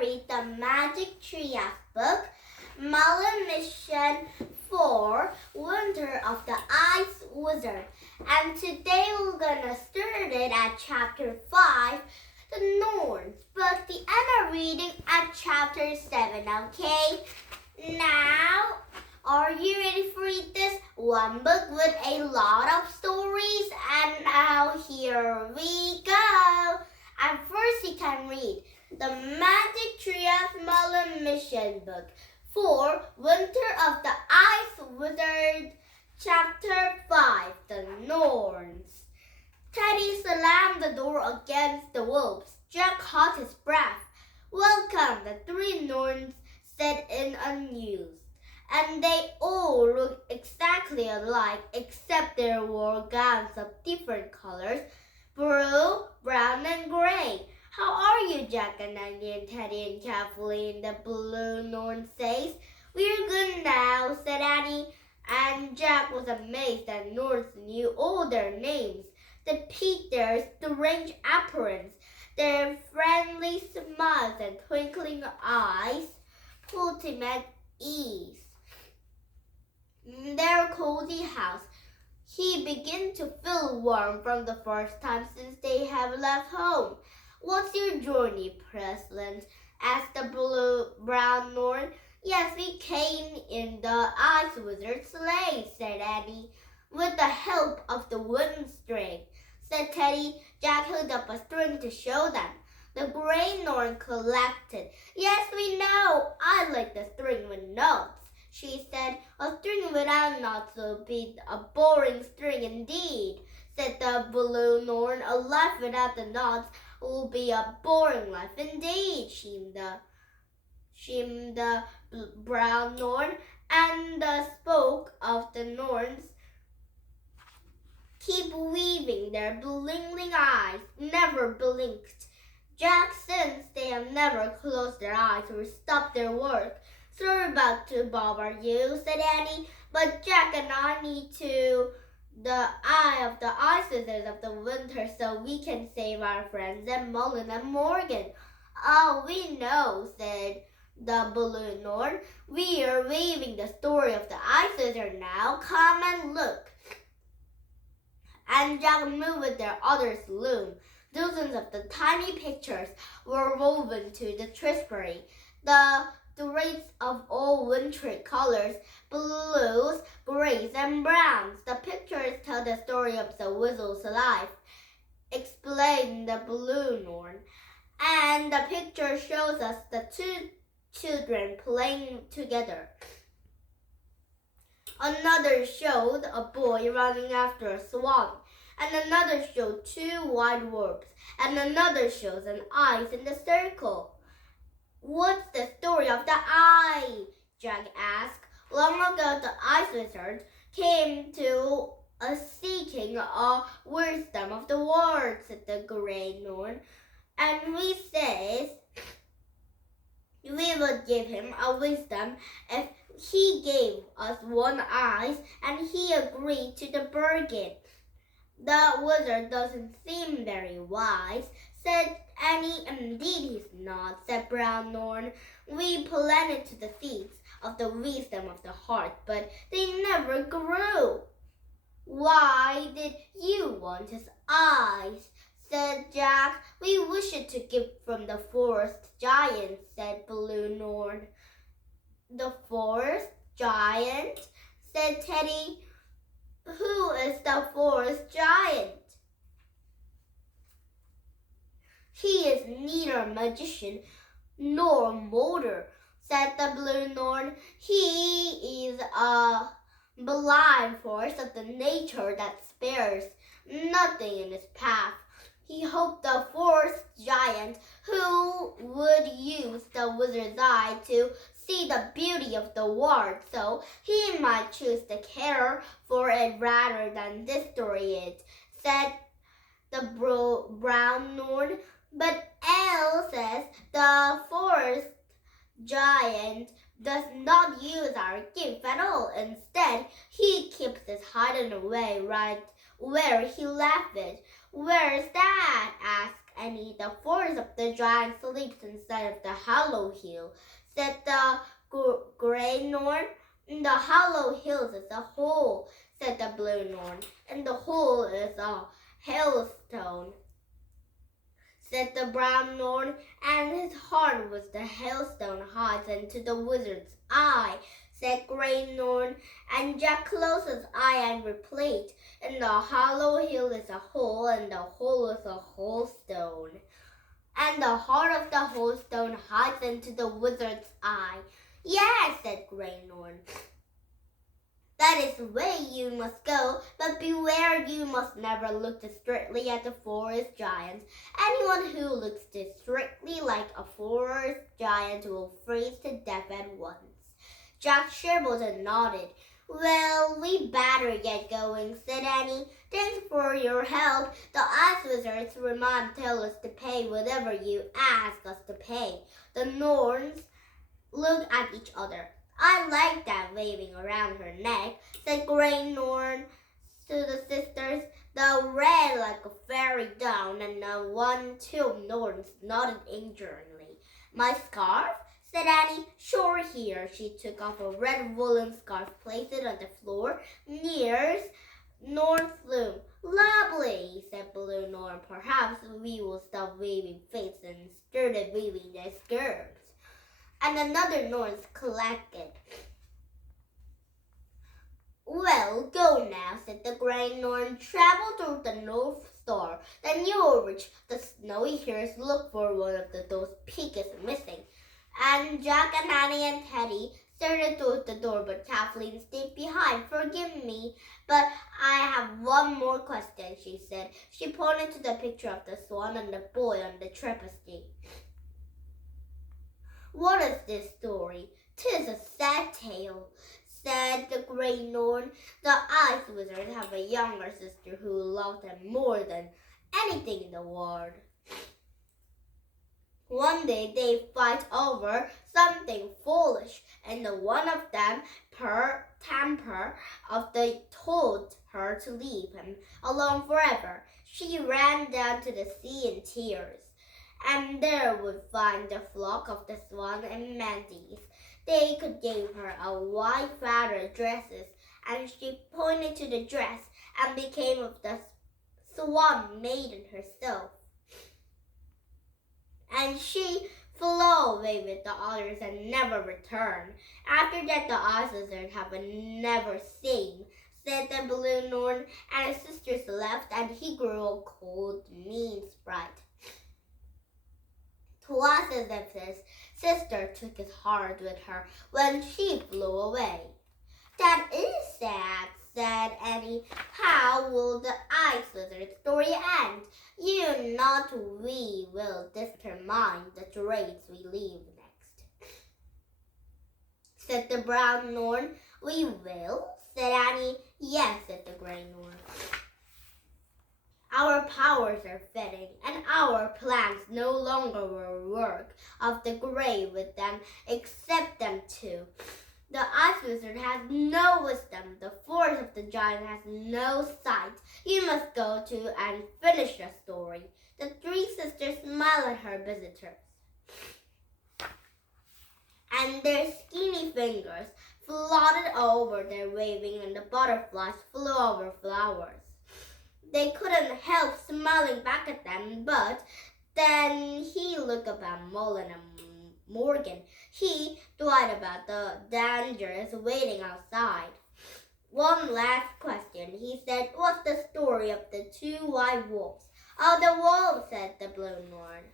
read the Magic Tree book, Merlin Mission 4, Winter of the Ice Wizard. And today we're gonna start it at chapter 5, the Norns. But the end of reading at chapter 7, okay? Now, are you ready for read this? One book with a lot of stories, and now here we go. And first you can read the Magic Tree of Merlin Mission book 4, Winter of the Ice Wizard, chapter 5, the Norns. Teddy slammed the door against the wolves. Jack caught his breath. Welcome, the three Norns said in unused. And they all looked exactly alike, except they wore gowns of different colors, blue, brown, and gray. How are you, Jack and Andy and Teddy and Kathleen? The blue Norn says. We're good now, said Annie. And Jack was amazed that Norns knew all their names, the Peters, strange appearance, their friendly smiles and twinkling eyes put him at ease. In their cozy house, he began to feel warm from the first time since they have left home. What's your journey, President? Asked the brown Norn. Yes, we came in the Ice Wizard's sleigh, said Annie. With the help of the wooden string, said Teddy. Jack held up a string to show them. The gray Norn collected. Yes, we know. I like the string with knots, she said. A string without knots will be a boring string indeed, said the blue Norn. A life without the knots will be a boring life indeed, sheamed the brown Norn. And spoke of the Norns keep weaving their blinking eyes, never blinked. Jack, since they have never closed their eyes or stopped their work. Sorry about to bother you, said Annie, but Jack and I need to the eye of the ice wizards of the winter so we can save our friends and Merlin and Morgan. Oh, we know, said the blue Norn. We are weaving the story of the ice wizard now. Come and look. And Jack moved with their other loom. Dozens of the tiny pictures were woven to the tapestry. The threads of all wintry colors, blues, grays, and browns. The pictures tell the story of the wizard's life, explained the blue Norn. And the picture shows us the two children playing together. Another showed a boy running after a swan, and another showed two white wolves, and another shows an ice in the circle. What's the story of the eye? Jack asked. Long ago, the ice wizard came to seeking a wisdom of the world, said the gray Norn. And we says we would give him a wisdom if he gave us one eye, and he agreed to the bargain. The wizard doesn't seem very wise, said Annie. Indeed he's not, said brown Norn. We planted to the seeds of the wisdom of the heart, but they never grew. Why did you want his eyes? Said Jack. We wish it to give from the forest giant, said blue Norn. The forest giant, said Teddy. Who is the forest giant? He is neither a magician nor a mortar, said the blue Norn. He is a blind force of the nature that spares nothing in his path. He hoped the forest giant who would use the wizard's eye to see the beauty of the world, so he might choose to care for it rather than destroy it, said the brown Norn. But Elle says the forest giant does not use our gift at all. Instead, he keeps it hidden away right where he left it. Where's that? Asked Annie. The forest of the giant sleeps inside of the hollow hill, said the gray Norn. The hollow hill is a hole, said the blue Norn, and the hole is a hailstone, said the brown Norn, and his heart was the hailstone hides into the wizard's eye, said Grey Norn, and Jack closed his eye and replied, in the hollow hill is a hole, and the hole is a whole stone. And the heart of the whole stone hides into the wizard's eye. Yes, said Grey Norn. That is the way you must go, but beware, you must never look strictly at the forest giants. Anyone who looks strictly like a forest giant will freeze to death at once. Jack shivered and nodded. Well, we better get going, said Annie. Thanks for your help. The ice wizards tell us to pay whatever you ask us to pay. The Norns looked at each other. I like that waving around her neck, said Grey Norn to the sisters. The red like a fairy down, and the two Norns nodded angrily. My scarf? Said Annie. Sure, here. She took off a red woolen scarf, placed it on the floor near Norn's loom. Lovely, said Blue Norn. Perhaps we will stop waving fates and started waving their scarves. And another Norns collected. Well, go now, said the Grey Norn. Travel toward the North Star. Then you will reach the snowy hills. Look for one of those peaks missing. And Jack and Annie and Teddy started toward the door, but Kathleen stayed behind. Forgive me, but I have one more question, she said. She pointed to the picture of the swan and the boy on the tapestry. What is this story? 'Tis a sad tale, said the Grey Norn. The Ice Wizards have a younger sister who loves them more than anything in the world. One day they fight over something foolish, and one of them, told her to leave him alone forever. She ran down to the sea in tears, and there would find the flock of the swan and mantis. They could give her a white feather dresses, and she pointed to the dress and became of the swan maiden herself. And she flew away with the others and never returned. After that, the Ice Wizard have never seen, said the Blue Norn, and his sisters left, and he grew a cold, mean sprite. Twice as if his sister took his heart with her when she flew away. That is sad, said Annie. How will the Ice Wizard story end? You, not we, will determine the traits we leave next, said the Brown Norn. We will, said Annie. Yes, said the Grey Norn. Our powers are fading, and our plans no longer will work of the grave with them, except them two. The Ice Wizard has no wisdom. The force of the giant has no sight. You must go to and finish the story. The three sisters smiled at her visitors, and their skinny fingers floated over their waving, and the butterflies flew over flowers. They couldn't help smiling back at them, but then he looked about Merlin and Morgan. He thought about the dangers waiting outside. One last question, he said. What's the story of the two white wolves? Oh, the wolves, said the Blue Norn.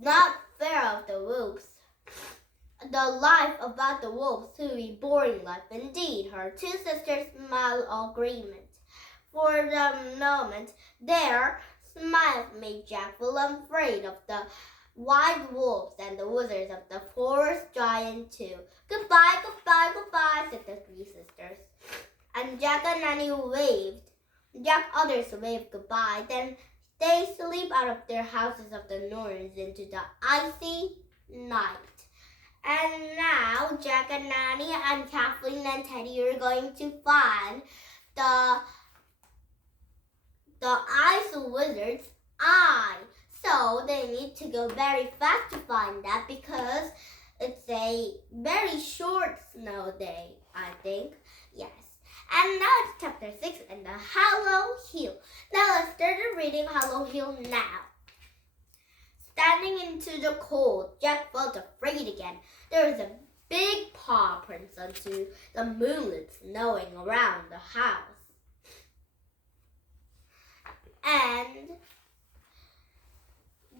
Not fair of the wolves. The life about the wolves to be boring life indeed. Her two sisters smiled agreement. For the moment, their smiles made Jack feel afraid of the white wolves and the wizards of the forest giant too. Goodbye, goodbye, goodbye, said the three sisters. And Jack and Annie waved. Jack others waved goodbye. Then they slipped out of their houses of the Norns into the icy night. And now Jack and Annie and Kathleen and Teddy are going to find the Ice Wizards eye. So they need to go very fast to find that because it's a very short snow day, I think. Yes. And now it's chapter 6 and the Hollow Hill. Now let's start reading Hollow Hill now. Standing into the cold, Jack felt afraid again. There was a big paw prints onto the moonlit snowing around the house. And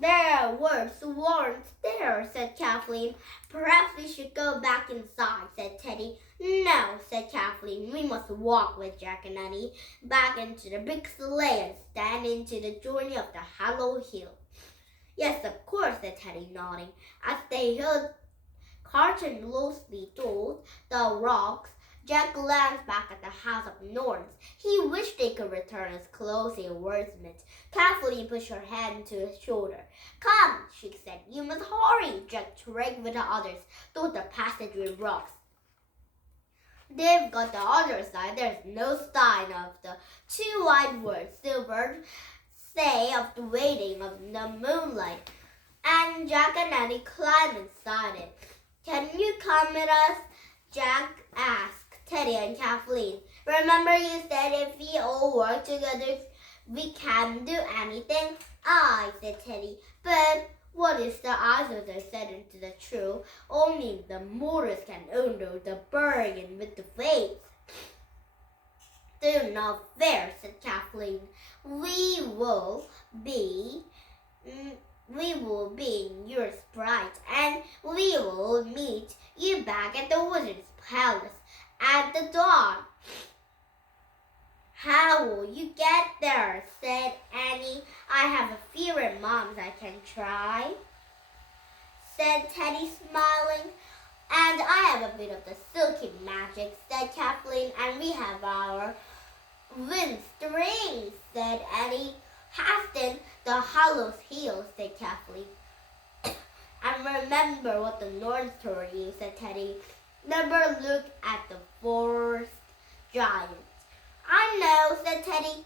their words weren't there, said Kathleen. Perhaps we should go back inside, said Teddy. No, said Kathleen. We must walk with Jack and Annie back into the big sleigh and stand into the journey of the Hollow Hill. Yes, of course, said Teddy, nodding. As they held Carton loosely told the rocks, Jack glanced back at the house of Norns. He wished they could return as closely as words meant. Kathleen pushed her hand to his shoulder. Come, she said. You must hurry. Jack dragged with the others through the passageway rocks. They've got the other side. There's no sign of the two white words, silver say of the waiting of the moonlight. And Jack and Annie climbed inside it. Can you come with us? Jack asked Teddy and Kathleen. Remember you said if we all work together, we can do anything? Aye, said Teddy. But what is the answer they said into the truth? Only the mortals can undo the bargain with the faith. Do not fear, said Kathleen. We will be in your sprite, and we will meet you back at the wizard's palace at the dawn. How will you get there? Said Annie. I have a few moms I can try, said Teddy, smiling. And I have a bit of the silky magic, said Kathleen, and we have our wind strings, said Annie. Hasten the Hollow Hill, said Kathleen. And remember what the Norns told you, said Teddy. Never look at the forest giants. I know, said Teddy.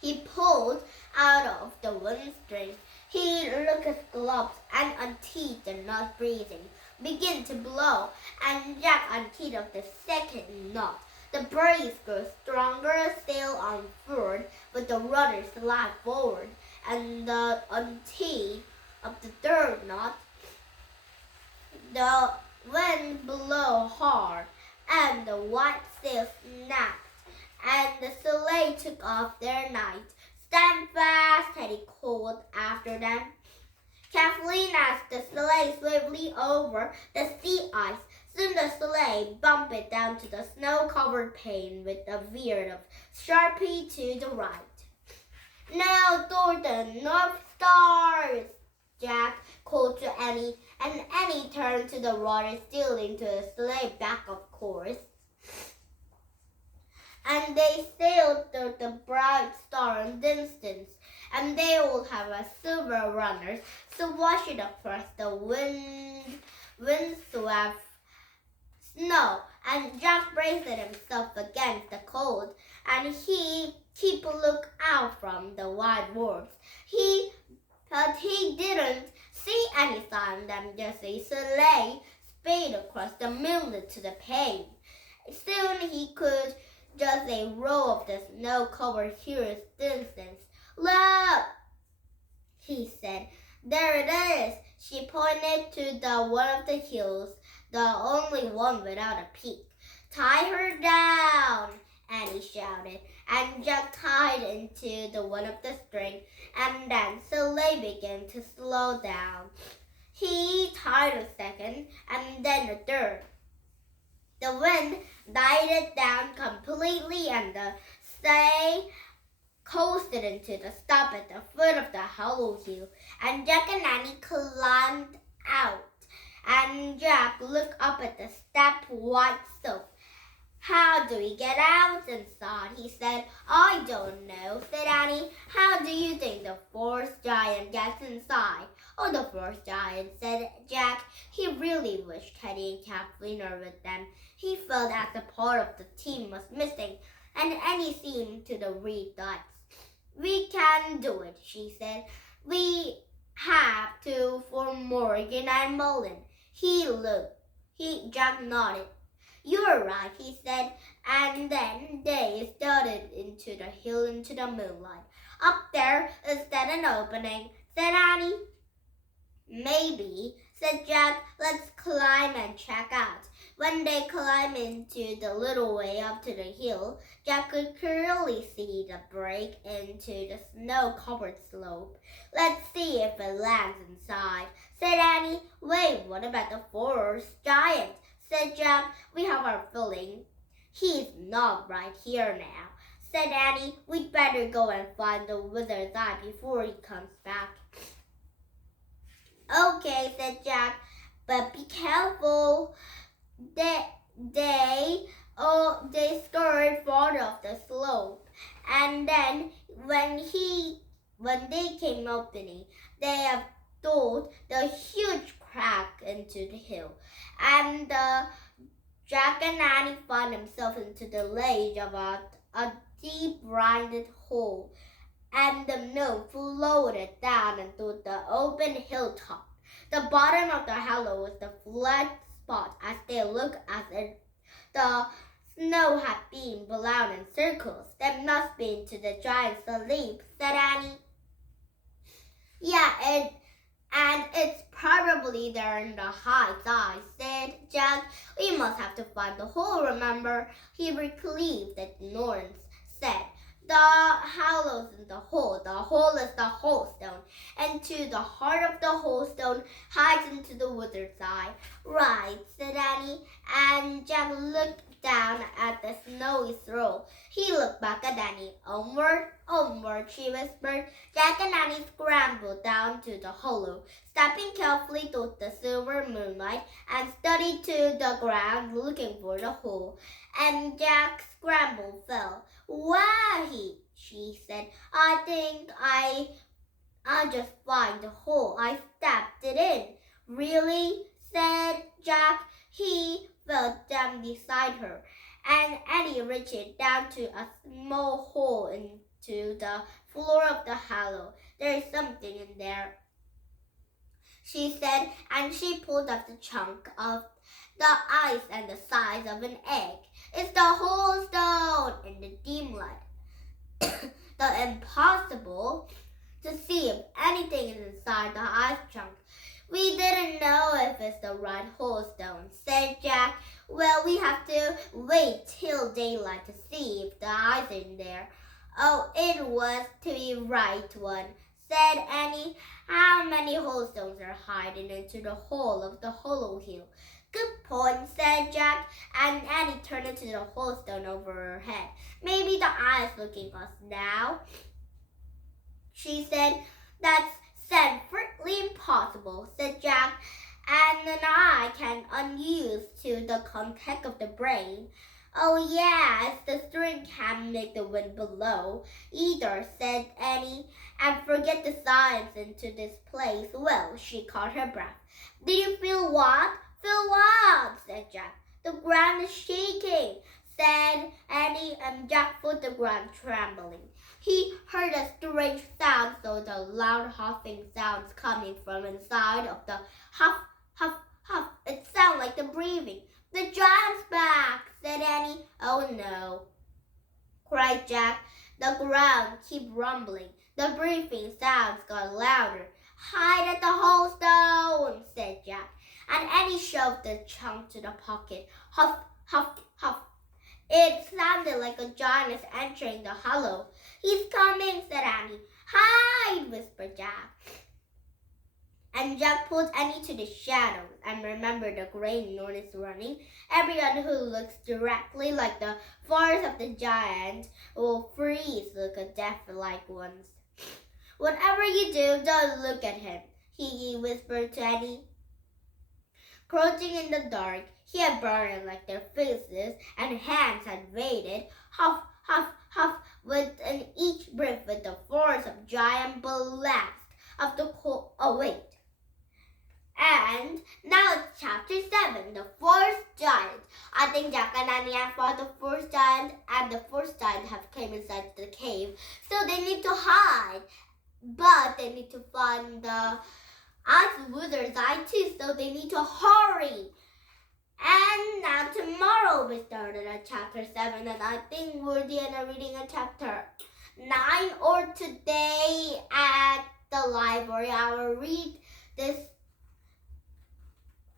He pulled out of the wind string. He looked at his gloves and unteed the knot breathing. Began to blow, and Jack unteed of the second knot. The breeze grew stronger, sail on forward, but the rudder slid forward, and the untee of the third knot. The wind blew hard, and the white sail snapped, and the sleigh took off their night. Stand fast, Teddy called after them. Kathleen asked the sleigh swiftly over the sea ice. Soon the sleigh bumped down to the snow-covered pane with a veer of Sharpie to the right. Now toward the North Stars, Jack called to Annie, and Annie turned to the water, stealing to the sleigh back, of course. And they sailed through the bright star in distance, and they all have a silver runners, so wash it across the windswept snow. And Jack braced himself against the cold, and he keep a look out from the wide wolves. But he didn't see any sign of them, just a sleigh sped across the moonlit to the pane. Soon he could just a row of the snow-covered hills distance. Look, he said. There it is. She pointed to the one of the hills, the only one without a peak. Tie her down, Annie shouted, and Jack tied into the one of the string, and then sleigh began to slow down. He tied a second, and then a third. The wind died down completely, and the sleigh coasted into the stop at the foot of the Hollow Hill, and Jack and Annie climbed out, and Jack looked up at the stepped white slope. How do we get out inside? He said. I don't know, said Annie. How do you think the forest giant gets inside? Oh, the forest giant, said Jack. He really wished Teddy and Kathleen were with them. He felt as a part of the team was missing, and Annie seemed to the reed dots. We can do it, she said. We have to for Morgan and Merlin. Jack nodded. You're right, he said, and then they started into the hill into the moonlight. Up there is that an opening, said Annie. Maybe, said Jack. Let's climb and check out. When they climbed into the little way up to the hill, Jack could clearly see the break into the snow-covered slope. Let's see if it lands inside, said Annie. Wait, what about the forest giant? Said Jack. We have our feeling. He's not right here now, said Annie. We'd better go and find the wizard's eye before he comes back. Okay, said Jack, but be careful. They scurried farther up the slope, and then when they came opening, they thought the huge crack into the hill, and Jack and Annie found themselves into the ledge of a deep rounded hole, and the moon floated down into the open hilltop. The bottom of the hollow was the flat spot as they looked as if the snow had been blown in circles. That must be to the giant's sleep, said Annie. Yeah, and it's probably there in the heights, I said Jack. We must have to find the hole, remember? He relieved that Lawrence said. The hollow's in the hole is the hole stone, and to the heart of the hole stone hides into the wizard's eye. Right, said Annie, and Jack looked down at the snowy throw. He looked back at Annie. Onward, onward, she whispered. Jack and Annie scrambled down to the hollow, stepping carefully through the silver moonlight, and studied to the ground looking for the hole. And Jack scrambled fell. Why, she said, I think I just find the hole. I stepped it in. Really? Said Jack. He fell down beside her, and Annie reached down to a small hole into the floor of the hollow. There is something in there, she said, and she pulled up the chunk of the ice and the size of an egg. It's the whole stone in the dim light. The impossible to see if anything is inside the ice chunk. We didn't know if it's the right whole stone, said Jack. Well, we have to wait till daylight to see if the ice is in there. Oh, it was to be right one, said Annie. How many whole stones are hiding into the hole of the hollow hill? Good point, said Jack, and Annie turned into the whole stone over her head. Maybe the eye is looking at us now, she said. That's certainly impossible, said Jack, and an eye can unused to the contact of the brain. Oh yes, the string can make the wind blow either, said Annie, and forget the science into this place. Well, she caught her breath. Did you feel what? Feel what? Said Jack. The ground is shaking, said Annie, and Jack felt the ground trembling. He heard a strange sound, so the loud huffing sounds coming from inside of the huff, huff, huff. It sounded like the breathing. The giant's back, said Annie. Oh no, cried Jack. The ground kept rumbling. The breathing sounds got louder. Hide at the whole stone, said Jack, and Annie shoved the chunk to the pocket. Huff, huff, huff. It sounded like a giant is entering the hollow. He's coming, said Annie. Hide, whispered Jack. And Jack pulled Annie to the shadows and remembered the great noise running. Everyone who looks directly like the force of the giant will freeze like a death-like ones. Whatever you do, don't look at him, he whispered to Annie. Crouching in the dark, he had burned like their faces, and hands had waited, huff, huff, huff, with an each breath with the force of giant blast of the cold. Oh wait. And now it's chapter 7, The Forest Giant. I think Jack and Annie have fought the first giant, and the first giant have came inside the cave. So they need to hide. But they need to find the ice wizard's eye too, so they need to hurry. And now tomorrow we started at chapter 7, and I think we're the end of reading at chapter 9, or today at the library I will read this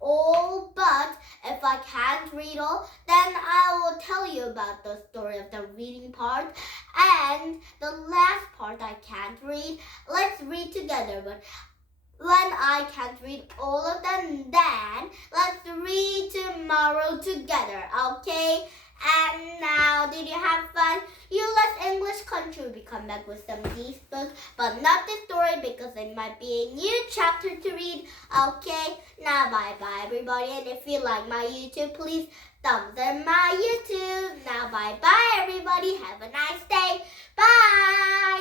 all. But if I can't read all, then I will tell you about the story of the reading part, and the last part I can't read. Let's read together. But when I can't read all of them, then let's read tomorrow together, okay? And now, did you have fun? U.S. English Country will come back with some of these books, but not the story because it might be a new chapter to read, okay? Now, bye-bye, everybody. And if you like my YouTube, please thumbs up my YouTube. Now, bye-bye, everybody. Have a nice day. Bye!